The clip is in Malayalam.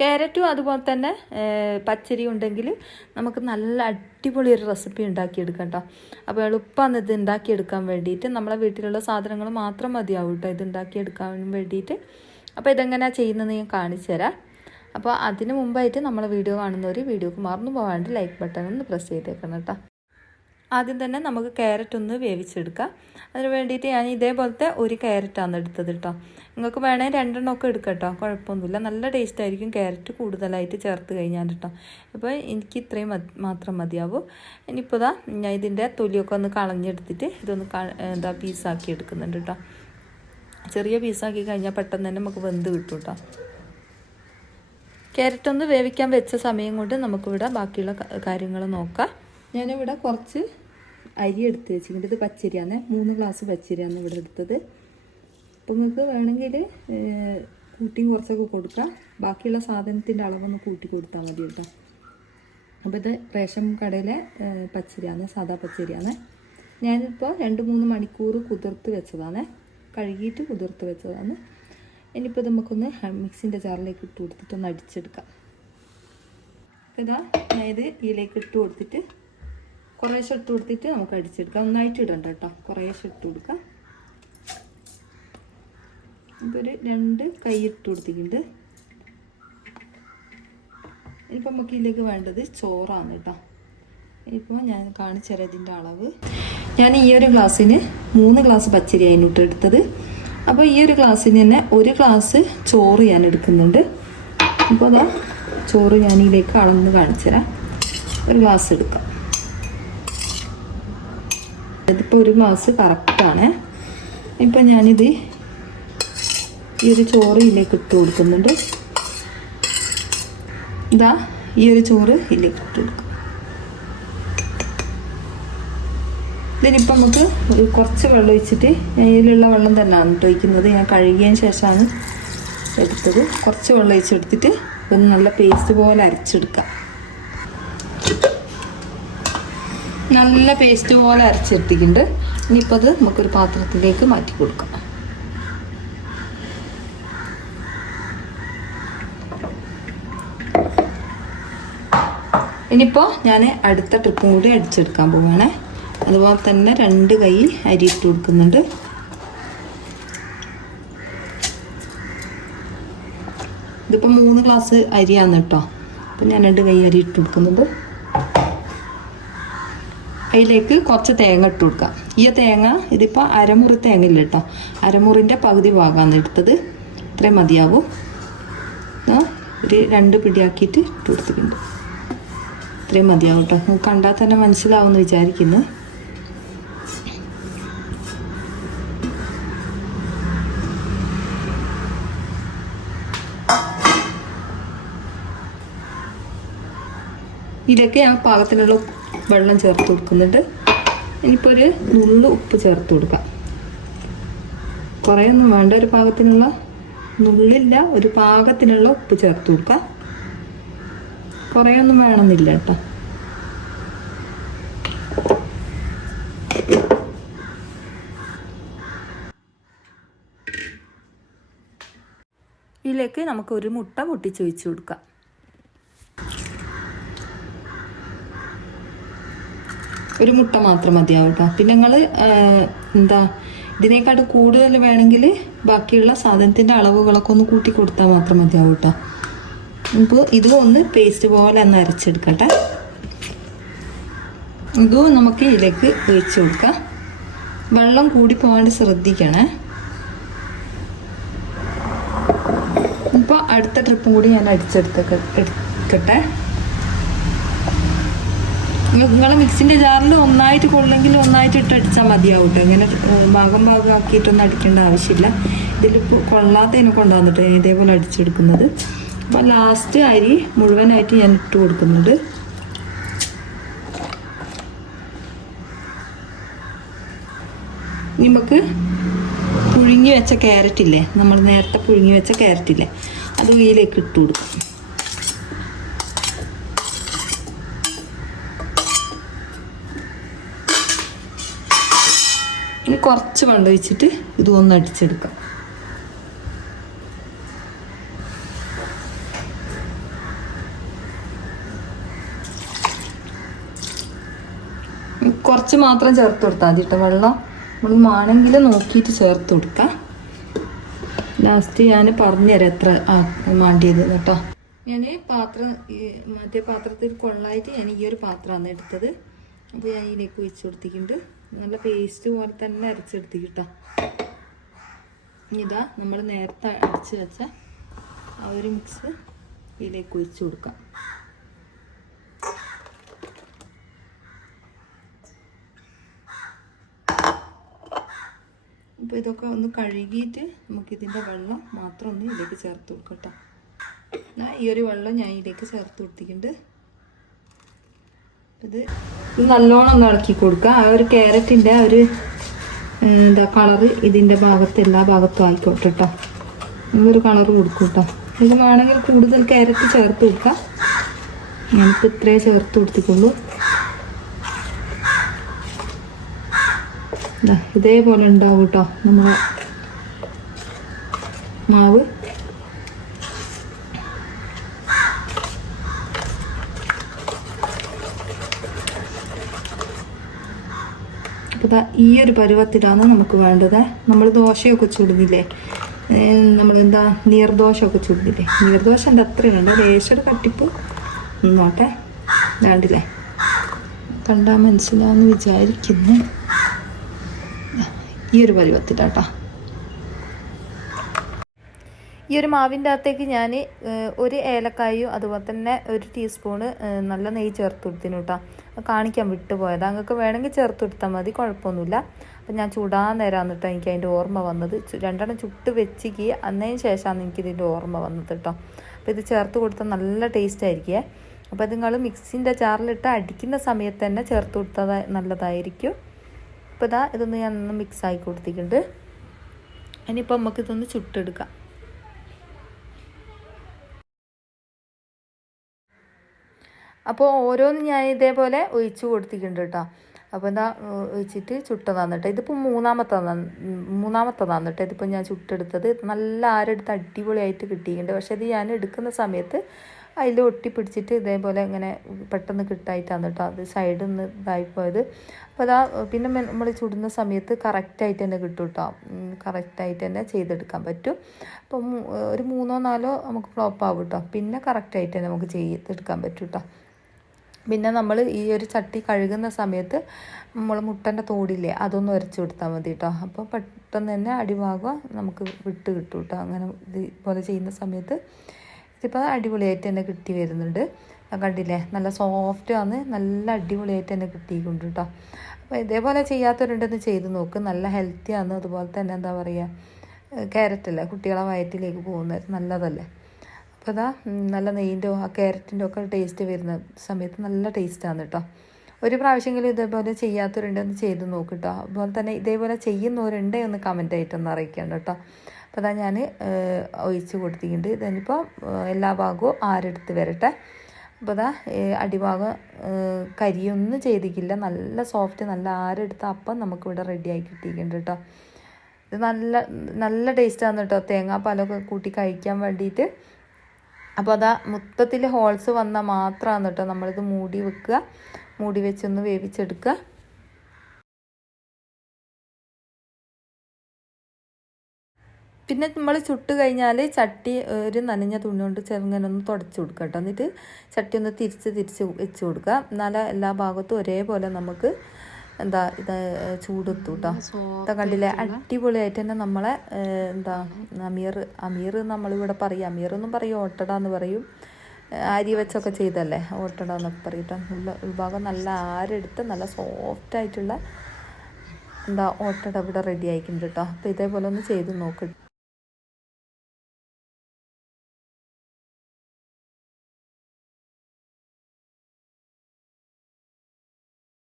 ക്യാരറ്റും അതുപോലെ തന്നെ പച്ചരി ഉണ്ടെങ്കിൽ നമുക്ക് നല്ല അടിപൊളി ഒരു റെസിപ്പി ഉണ്ടാക്കിയെടുക്കാം കേട്ടോ അപ്പോൾ എളുപ്പമാണ് ഇത് ഉണ്ടാക്കിയെടുക്കാൻ വേണ്ടിയിട്ട്. നമ്മളെ വീട്ടിലുള്ള സാധനങ്ങൾ മാത്രം മതിയാവും കേട്ടോ ഇത് ഉണ്ടാക്കിയെടുക്കാൻ വേണ്ടിയിട്ട്. അപ്പോൾ ഇതെങ്ങനെയാണ് ചെയ്യുന്നത് ഞാൻ കാണിച്ചു തരാം. അപ്പോൾ അതിന് മുമ്പായിട്ട് നമ്മളെ വീഡിയോ കാണുന്നവർ വീഡിയോക്ക് മറന്നു പോകാണ്ട് ലൈക്ക് ബട്ടൺ ഒന്ന് പ്രസ് ചെയ്തേക്കണം കേട്ടോ ആദ്യം തന്നെ നമുക്ക് ക്യാരറ്റ് ഒന്ന് വേവിച്ചെടുക്കാം. അതിന് വേണ്ടിയിട്ട് ഞാൻ ഇതേപോലത്തെ ഒരു ക്യാരറ്റാണ് എടുത്തത് കേട്ടോ നിങ്ങൾക്ക് വേണേൽ രണ്ടെണ്ണം ഒക്കെ എടുക്കാം കേട്ടോ കുഴപ്പമൊന്നുമില്ല. നല്ല ടേസ്റ്റ് ആയിരിക്കും ക്യാരറ്റ് കൂടുതലായിട്ട് ചേർത്ത് കഴിഞ്ഞാൽ കേട്ടോ അപ്പോൾ എനിക്ക് ഇത്രയും മാത്രം മതിയാവും. ഇനിയിപ്പോൾ ഇതാ ഞാൻ ഇതിന്റെ തൊലിയൊക്കെ ഒന്ന് കളഞ്ഞെടുത്തിട്ട് ഇതൊന്ന് എന്താ പീസാക്കി എടുക്കുന്നുണ്ട് കേട്ടോ ചെറിയ പീസാക്കി കഴിഞ്ഞാൽ പെട്ടെന്ന് തന്നെ നമുക്ക് വെന്ത് കിട്ടും കേട്ടോ ക്യാരറ്റ് ഒന്ന് വേവിക്കാൻ വെച്ച സമയം കൊണ്ട് നമുക്കിവിടെ ബാക്കിയുള്ള കാര്യങ്ങൾ നോക്കാം. ഞാനിവിടെ കുറച്ച് അരി എടുത്ത് വെച്ചിട്ടുണ്ട് ഇത് പച്ചരിയാണ്. മൂന്ന് ഗ്ലാസ് പച്ചരിയാണ് ഇവിടെ എടുത്തത്. അപ്പോൾ നിങ്ങൾക്ക് വേണമെങ്കിൽ കൂട്ടിയും കുറച്ചൊക്കെ കൊടുക്കുക ബാക്കിയുള്ള സാധനത്തിന്റെ അളവൊന്ന് കൂട്ടി കൊടുത്താൽ മതി കേട്ടോ. അപ്പോൾ ഇത് റേഷൻ കടയിലെ പച്ചരിയാണ് സാദാ പച്ചരിയാണ്. ഞാനിപ്പോൾ രണ്ട് മൂന്ന് മണിക്കൂർ കുതിർത്ത് വെച്ചതാണ്. കഴുകിയിട്ട് കുതിർത്ത് വെച്ചതാണ്. ഇനിയിപ്പോൾ നമുക്കൊന്ന് മിക്സിന്റെ ജാറിലേക്ക് ഇട്ട് കൊടുത്തിട്ട് ഒന്ന് അടിച്ചെടുക്കാം. ഇതാ ഞാനിത് ഇത് ഇതിലേക്ക് ഇട്ട് കൊടുത്തിട്ട് കുറേശ്ശെ ഇട്ട് കൊടുത്തിട്ട് നമുക്ക് അടിച്ചെടുക്കാം. നന്നായിട്ട് ഇടണ്ട കേട്ടോ. കുറേശ്ശെ ഇട്ട് കൊടുക്കാം. നമുക്കൊരു രണ്ട് കൈ ഇട്ട് കൊടുത്തിട്ടുണ്ട്. ഇനിയിപ്പോൾ നമുക്ക് ഇതിലേക്ക് വേണ്ടത് ചോറാണ് കേട്ടോ. ഇപ്പോൾ ഞാൻ കാണിച്ചു തരാം ഇതിന്റെ അളവ്. ഞാൻ ഈ ഒരു ഗ്ലാസ്സിന് മൂന്ന് ഗ്ലാസ് പച്ചരി അതിനിട്ട് എടുത്തത്. അപ്പോൾ ഈ ഒരു ഗ്ലാസ്സിന് തന്നെ ഒരു ഗ്ലാസ് ചോറ് ഞാൻ എടുക്കുന്നുണ്ട്. അപ്പോൾ അതാ ചോറ് ഞാനിതിലേക്ക് അളന്ന് കാണിച്ചു തരാം. ഒരു ഗ്ലാസ് എടുക്കാം. ഇതിപ്പോൾ ഒരു ഗ്ലാസ് കറക്റ്റാണ് ഇപ്പം ഞാനിത് ഈ ഒരു ചോറ് ഇതിലേക്ക് ഇട്ട് കൊടുക്കുന്നുണ്ട്. ഇതാ ഈ ഒരു ചോറ് ഇതിലേക്ക് ഇട്ട് കൊടുക്കും. ഇതിനിപ്പം നമുക്ക് ഒരു കുറച്ച് വെള്ളം ഒഴിച്ചിട്ട് ഇതിലുള്ള വെള്ളം തന്നെയാണ് കേട്ടോ ഒഴിക്കുന്നത്. ഞാൻ കഴുകിയതിന് ശേഷമാണ് എടുത്തത്. കുറച്ച് വെള്ളം ഒഴിച്ചെടുത്തിട്ട് ഒന്ന് നല്ല പേസ്റ്റ് പോലെ അരച്ചെടുക്കാം. നല്ല പേസ്റ്റ് പോലെ അരച്ചെടുത്തിട്ടുണ്ട്. ഇനിയിപ്പോൾ അത് നമുക്കൊരു പാത്രത്തിലേക്ക് മാറ്റി കൊടുക്കാം. ഇനിയിപ്പോൾ ഞാൻ അടുത്ത ട്രിപ്പും കൂടി അടിച്ചെടുക്കാൻ പോവുകയാണ് അതുപോലെ തന്നെ രണ്ട് കൈ അരി ഇട്ട് കൊടുക്കുന്നുണ്ട്. ഇതിപ്പോൾ മൂന്ന് ഗ്ലാസ് അരിയാണ് കേട്ടോ. അപ്പം ഞാൻ രണ്ട് കൈ അരി ഇട്ട് കൊടുക്കുന്നുണ്ട്. അതിലേക്ക് കുറച്ച് തേങ്ങ ഇട്ട് കൊടുക്കാം. ഈ തേങ്ങ ഇതിപ്പോൾ അരമുറി തേങ്ങ ഇല്ല കേട്ടോ അരമുറിന്റെ പകുതി ഭാഗമാണ് എടുത്തത്. ഇത്രയും മതിയാവും. ഒരു രണ്ട് പിടിയാക്കിയിട്ട് ഇട്ട് കൊടുത്തിട്ടുണ്ട്. ഇത്രയും മതിയാവും കേട്ടോ നമുക്ക് കണ്ടാൽ തന്നെ മനസ്സിലാവും എന്ന് വിചാരിക്കുന്നു. ഇതൊക്കെ ഞാൻ പാകത്തിനുള്ള വെള്ളം ചേർത്ത് കൊടുക്കുന്നുണ്ട്. ഇനിയിപ്പോൾ ഒരു നുള്ളു ഉപ്പ് ചേർത്ത് കൊടുക്കാം. കുറേയൊന്നും വേണ്ട ഒരു പാകത്തിനുള്ള നുള്ളില്ല ഒരു പാകത്തിനുള്ള ഉപ്പ് ചേർത്ത് കൊടുക്കാം. കുറേയൊന്നും വേണമെന്നില്ല കേട്ടോ. ഇതിലേക്ക് നമുക്ക് ഒരു മുട്ട പൊട്ടിച്ച് വെച്ച് കൊടുക്കാം. ഒരു മുട്ട മാത്രം മതിയാവും കേട്ടോ പിന്നെ നിങ്ങൾ എന്താ ഇതിനേക്കാട്ട് കൂടുതൽ വേണമെങ്കിൽ ബാക്കിയുള്ള സാധനത്തിന്റെ അളവുകളൊക്കെ ഒന്ന് കൂട്ടി കൊടുത്താൽ മാത്രം മതിയാവും കേട്ടോ ഇപ്പോൾ ഇതും ഒന്ന് പേസ്റ്റ് പോലെ ഒന്ന് അരച്ചെടുക്കട്ടെ. ഇതും നമുക്ക് ഇതിലേക്ക് ഒഴിച്ച് കൊടുക്കാം. വെള്ളം കൂടി പോകാണ്ട് ശ്രദ്ധിക്കണേ. ഇപ്പോൾ അടുത്ത ട്രിപ്പും കൂടി ഞാൻ അടിച്ചെടുത്തൊക്കെ എടുക്കട്ടെ. നിങ്ങളെ മിക്സിന്റെ ജാറിൽ ഒന്നായിട്ട് കൊള്ളെങ്കിൽ ഒന്നായിട്ട് ഇട്ട് അടിച്ചാൽ മതിയാവും കേട്ടോ ഇങ്ങനെ ഭാഗം ഭാഗം ആക്കിയിട്ടൊന്നും അടിക്കേണ്ട ആവശ്യമില്ല. ഇതിലിപ്പോൾ കൊള്ളാത്തതിനെ കൊണ്ടുവന്നിട്ട് ഇതേപോലെ അടിച്ചെടുക്കുന്നത്. അപ്പോൾ ലാസ്റ്റ് അരി മുഴുവനായിട്ട് ഞാൻ ഇട്ട് കൊടുക്കുന്നുണ്ട്. നമുക്ക് പുഴുങ്ങി വെച്ച ക്യാരറ്റ് ഇല്ലേ? നമ്മൾ നേരത്തെ പുഴുങ്ങി വെച്ച ക്യാരറ്റ് ഇല്ലേ? അത് ഇതിലേക്ക് ഇട്ട് കൊടുക്കും. ഇനി കുറച്ച് വെള്ളം ഒഴിച്ചിട്ട് ഇത് ഒന്ന് അടിച്ചെടുക്കാം കുറച്ച് മാത്രം ചേർത്ത് കൊടുത്താൽ മതി കേട്ടോ വെള്ളം നമ്മൾ വേണമെങ്കിൽ നോക്കിയിട്ട് ചേർത്ത് കൊടുക്കാം. ലാസ്റ്റ് ഞാൻ പറഞ്ഞുതരാം എത്ര ആ മാണ്ടിയത് കേട്ടോ. ഞാൻ പാത്രം മറ്റേ പാത്രത്തിൽ കൊള്ളായിട്ട് ഞാൻ ഈ ഒരു പാത്രമാണ് എടുത്തത്. അപ്പോൾ ഞാൻ ഇതിലേക്ക് വെച്ച് കൊടുത്തിട്ടുണ്ട്. നല്ല പേസ്റ്റ് പോലെ തന്നെ അരച്ചെടുത്തിട്ട് കേട്ടോ ഇതാ നമ്മൾ നേരത്തെ അടിച്ച് വെച്ച ആ ഒരു മിക്സ് ഇതിലേക്ക് ഒഴിച്ചു കൊടുക്കാം. അപ്പോൾ ഇതൊക്കെ ഒന്ന് കഴുകിയിട്ട് നമുക്കിതിന്റെ വെള്ളം മാത്രം ഒന്ന് ഇതിലേക്ക് ചേർത്ത് കൊടുക്കട്ടോ ഈ ഒരു വെള്ളം ഞാൻ ഇതിലേക്ക് ചേർത്ത് കൊടുത്തിട്ടുണ്ട്. ഇത് നല്ലോണം ഒന്ന് ഇളക്കി കൊടുക്കുക. ആ ഒരു ക്യാരറ്റിന്റെ ആ ഒരു എന്താ കളറ് ഇതിന്റെ ഭാഗത്ത് എല്ലാ ഭാഗത്തും ആയിക്കോട്ടെ കേട്ടോ. ഒരു കളർ കൊടുക്കും കേട്ടോ. ഇത് വേണമെങ്കിൽ കൂടുതൽ ക്യാരറ്റ് ചേർത്ത് കൊടുക്കാം. നമുക്ക് ഇത്രേ ചേർത്ത് കൊടുത്തിട്ടുള്ളൂ. ഇതേപോലെ ഉണ്ടാവും കേട്ടോ നമ്മൾ മാവ്. അപ്പോൾ ഈ ഒരു പരുവത്തിലാണ് നമുക്ക് വേണ്ടത്. നമ്മൾ ദോശയൊക്കെ ചുടുന്നില്ലേ? നമ്മളെന്താ നീർദോശമൊക്കെ ചുടുന്നില്ലേ? നീർദോശന്റെ അത്രയുണ്ട് ലേശയുടെ കട്ടിപ്പ് നോട്ടെ വേണ്ടില്ലേ കണ്ടാൽ മനസ്സിലാന്ന് വിചാരിക്കുന്നു. ഈ ഒരു പരുവത്തിലാട്ടോ. ഈ ഒരു മാവിന്റെ അകത്തേക്ക് ഞാൻ ഒരു ഏലക്കായും അതുപോലെ തന്നെ ഒരു ടീസ്പൂണ് നല്ല നെയ്യ് ചേർത്ത് കൊടുത്തിന് കേട്ടോ. കാണിക്കാൻ വിട്ടുപോയത് അങ്ങക്ക് വേണമെങ്കിൽ ചേർത്ത് കൊടുത്താൽ മതി കുഴപ്പമൊന്നുമില്ല. അപ്പം ഞാൻ ചൂടാൻ നേരമാണ് കേട്ടോ എനിക്ക് അതിന്റെ ഓർമ്മ വന്നത്. രണ്ടെണ്ണം ചുട്ട് വെച്ചിക്ക് അന്നതിന് ശേഷമാണ് എനിക്ക് ഇതിന്റെ ഓർമ്മ വന്നത് കേട്ടോ. അപ്പോൾ ഇത് ചേർത്ത് കൊടുത്താൽ നല്ല ടേസ്റ്റ് ആയിരിക്കേ. അപ്പോൾ നിങ്ങൾ മിക്സിന്റെ ജാറിലിട്ട് അടിക്കുന്ന സമയത്ത് തന്നെ ചേർത്ത് കൊടുത്താൽ നല്ലതായിരിക്കും. അപ്പോൾ ഇതാ ഇതൊന്ന് ഞാൻ ഒന്ന് മിക്സ് ആക്കി കൊടുത്തിട്ടുണ്ട്. ഇനിയിപ്പോൾ നമുക്കിതൊന്ന് ചുട്ടെടുക്കാം. അപ്പോൾ ഓരോന്ന് ഞാൻ ഇതേപോലെ ഒഴിച്ചു കൊടുത്തിട്ടുണ്ട് കേട്ടോ അപ്പോൾ എന്താ ഒഴിച്ചിട്ട് ചുട്ടതാണ് കേട്ടോ ഇതിപ്പോൾ മൂന്നാമത്തതാണ് മൂന്നാമത്തതാണ് കേട്ടോ ഇതിപ്പോൾ ഞാൻ ചുട്ടെടുത്തത്. നല്ല ആരെടുത്ത് അടിപൊളിയായിട്ട് കിട്ടിയിട്ടുണ്ട്. പക്ഷേ ഇത് ഞാൻ എടുക്കുന്ന സമയത്ത് അതിൽ ഒട്ടിപ്പിടിച്ചിട്ട് ഇതേപോലെ ഇങ്ങനെ പെട്ടെന്ന് കിട്ടായിട്ടാണ് കേട്ടോ അത് സൈഡിൽ നിന്ന് ഇതായിപ്പോയത് അപ്പോൾ അതാ പിന്നെ നമ്മൾ ചുടുന്ന സമയത്ത് കറക്റ്റായിട്ട് തന്നെ കിട്ടും കേട്ടോ കറക്റ്റായിട്ട് തന്നെ ചെയ്തെടുക്കാൻ പറ്റും. അപ്പം ഒരു മൂന്നോ നാലോ നമുക്ക് ഫ്ലോപ്പ് ആവും കേട്ടോ പിന്നെ കറക്റ്റായിട്ട് തന്നെ നമുക്ക് ചെയ്തെടുക്കാൻ പറ്റും കേട്ടോ പിന്നെ നമ്മൾ ഈ ഒരു ചട്ടി കഴുകുന്ന സമയത്ത് നമ്മൾ മുട്ടന്റെ തോടില്ലേ അതൊന്ന് ഉരച്ച് കൊടുത്താൽ മതി കേട്ടോ അപ്പോൾ പെട്ടെന്ന് തന്നെ അടിഭാഗം നമുക്ക് വിട്ട് കിട്ടും കേട്ടോ അങ്ങനെ ഇതുപോലെ ചെയ്യുന്ന സമയത്ത് ഇതിപ്പോൾ അടിപൊളിയായിട്ട് തന്നെ കിട്ടി വരുന്നുണ്ട്. കണ്ടില്ലേ നല്ല സോഫ്റ്റ് ആണ് നല്ല അടിപൊളിയായിട്ട് തന്നെ കിട്ടിയിട്ടുണ്ട് കേട്ടോ അപ്പോൾ ഇതേപോലെ ചെയ്യാത്തവരുണ്ടെന്ന് ചെയ്ത് നോക്ക്. നല്ല ഹെൽത്തി ആണ്. അതുപോലെ തന്നെ എന്താ പറയുക ക്യാരറ്റ് അല്ലേ കുട്ടികളെ വയറ്റിലേക്ക് പോകുന്നത്. നല്ലതല്ലേ? അപ്പോൾ നല്ല നെയ്യിന്റെ ആ ക്യാരറ്റിന്റെ ഒക്കെ ടേസ്റ്റ് വരുന്ന സമയത്ത് നല്ല ടേസ്റ്റാണ് കേട്ടോ ഒരു പ്രാവശ്യമെങ്കിലും ഇതേപോലെ ചെയ്യാത്തവരുണ്ട് ഒന്ന് ചെയ്ത് നോക്ക് കേട്ടോ അതുപോലെ തന്നെ ഇതേപോലെ ചെയ്യുന്നവരുണ്ടേ ഒന്ന് കമന്റ് ആയിട്ടൊന്ന് അറിയിക്കണം കേട്ടോ അപ്പോൾ അതാ ഞാൻ ഒഴിച്ച് കൊടുത്തിട്ടുണ്ട്. ഇതിനിപ്പോൾ എല്ലാ ഭാഗവും ആരെടുത്ത് വരട്ടെ. അപ്പോൾ അതാ അടിഭാഗം കരിയൊന്നും ചെയ്തിട്ടില്ല. നല്ല സോഫ്റ്റ് നല്ല ആരെടുത്ത അപ്പം നമുക്കിവിടെ റെഡിയായി കിട്ടിയിട്ടുണ്ട് കേട്ടോ ഇത് നല്ല നല്ല ടേസ്റ്റാണ് കേട്ടോ തേങ്ങാപ്പാലൊക്കെ കൂട്ടി കഴിക്കാൻ വേണ്ടിയിട്ട് അപ്പോൾ അതാ മൊത്തത്തിൽ ഹോൾസ് വന്നാൽ മാത്രമാണ് കേട്ടോ നമ്മളിത് മൂടി വെക്കുക മൂടി വെച്ചൊന്ന് വേവിച്ചെടുക്കുക പിന്നെ നമ്മൾ ചുട്ട് കഴിഞ്ഞാൽ ചട്ടി ഒരു നനഞ്ഞ തുണി കൊണ്ട് ചെറുങ്ങനെ ഒന്ന് തുടച്ച് കൊടുക്കുക കേട്ടോ എന്നിട്ട് ചട്ടി ഒന്ന് തിരിച്ച് തിരിച്ച് വെച്ച് കൊടുക്കുക എന്നാൽ എല്ലാ ഭാഗത്തും ഒരേപോലെ നമുക്ക് എന്താ ഇത് ചൂടെത്തു കേട്ടോ ഇതാ കണ്ടില്ലേ അടിപൊളിയായിട്ട് തന്നെ നമ്മളെ എന്താ അമീർ അമീർ നമ്മളിവിടെ പറയും. അമീർ എന്നും പറയും ഓട്ടട എന്ന് പറയും. അരി വെച്ചൊക്കെ ചെയ്തല്ലേ ഓട്ടട എന്നൊക്കെ പറയും കേട്ടോ വിഭാഗം ഉൾഭാഗം നല്ല ആരെടുത്ത് നല്ല സോഫ്റ്റ് ആയിട്ടുള്ള എന്താ ഓട്ടട ഇവിടെ റെഡി ആയിക്കുന്നുണ്ട് കേട്ടോ അപ്പോൾ ഇതേപോലെ ഒന്ന് ചെയ്ത് നോക്ക്.